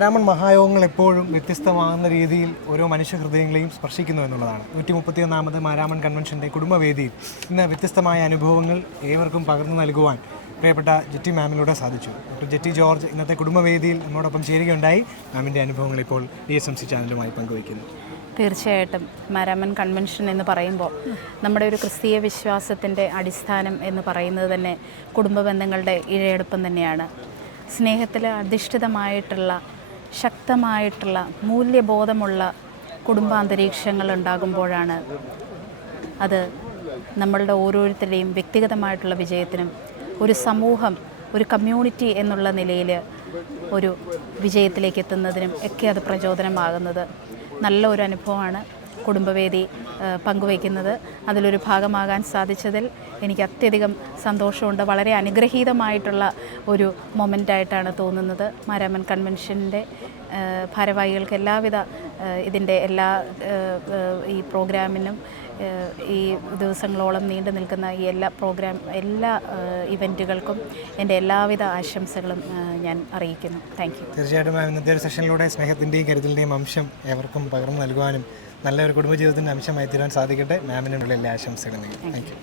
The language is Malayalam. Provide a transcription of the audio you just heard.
മാരാമൺ മഹായോഗങ്ങൾ എപ്പോഴും വ്യത്യസ്തമാകുന്ന രീതിയിൽ ഓരോ മനുഷ്യ ഹൃദയങ്ങളെയും സ്പർശിക്കുന്നു എന്നുള്ളതാണ്. 131ാമത് മാരാമൺ കൺവെൻഷൻ്റെ കുടുംബവേദിയിൽ ഇന്ന് വ്യത്യസ്തമായ അനുഭവങ്ങൾ ഏവർക്കും പകർന്നു നൽകുവാൻ പ്രിയപ്പെട്ട ജെറ്റി മാമിലൂടെ സാധിച്ചു. ഡോക്ടർ ജെറ്റി ജോർജ് ഇന്നത്തെ കുടുംബവേദിയിൽ നമ്മോടൊപ്പം ചേരുകയുണ്ടായി. മാമിൻ്റെ അനുഭവങ്ങൾ ഇപ്പോൾ DSMC ചാനലുമായി പങ്കുവയ്ക്കുന്നു. തീർച്ചയായിട്ടും മാരാമൺ കൺവെൻഷൻ എന്ന് പറയുമ്പോൾ നമ്മുടെ ഒരു ക്രിസ്തീയ വിശ്വാസത്തിൻ്റെ അടിസ്ഥാനം എന്ന് പറയുന്നത് തന്നെ കുടുംബ ബന്ധങ്ങളുടെ ഇഴയെടുപ്പം തന്നെയാണ്. സ്നേഹത്തിൽ അധിഷ്ഠിതമായിട്ടുള്ള ശക്തമായിട്ടുള്ള മൂല്യബോധമുള്ള കുടുംബാന്തരീക്ഷങ്ങൾ ഉണ്ടാകുമ്പോഴാണ് അത് നമ്മളുടെ ഓരോരുത്തരുടെയും വ്യക്തിഗതമായിട്ടുള്ള വിജയത്തിനും ഒരു സമൂഹം, ഒരു കമ്മ്യൂണിറ്റി എന്നുള്ള നിലയിൽ ഒരു വിജയത്തിലേക്ക് എത്തുന്നതിനും ഒക്കെ അത് പ്രചോദനമാകുന്നത്. നല്ല ഒരു അനുഭവമാണ് കുടുംബവേദി പങ്കുവയ്ക്കുന്നത്. അതിലൊരു ഭാഗമാകാൻ സാധിച്ചതിൽ എനിക്ക് അത്യധികം സന്തോഷമുണ്ട്. വളരെ അനുഗ്രഹീതമായിട്ടുള്ള ഒരു മൊമെൻ്റായിട്ടാണ് തോന്നുന്നത്. മാരാമൺ കൺവെൻഷൻ്റെ ഭാരവാഹികൾക്ക് എല്ലാവിധ ഇതിൻ്റെ ഈ പ്രോഗ്രാമിനും ഈ ദിവസങ്ങളോളം നീണ്ടു നിൽക്കുന്ന ഈ എല്ലാ ഇവൻറ്റുകൾക്കും എൻ്റെ എല്ലാവിധ ആശംസകളും ഞാൻ അറിയിക്കുന്നു. Thank you. തീർച്ചയായിട്ടും ഇന്നത്തെ ഒരു സെഷനിലൂടെ സ്നേഹത്തിൻ്റെയും കരുതലിൻ്റെയും അംശം എവർക്കും പകർന്നു നൽകുവാനും നല്ലൊരു കുടുംബജീവിതത്തിൻ്റെ അംശമായി തീരാൻ സാധിക്കട്ടെ. മാമിനുള്ള എല്ലാ ആശംസകളും. Thank you.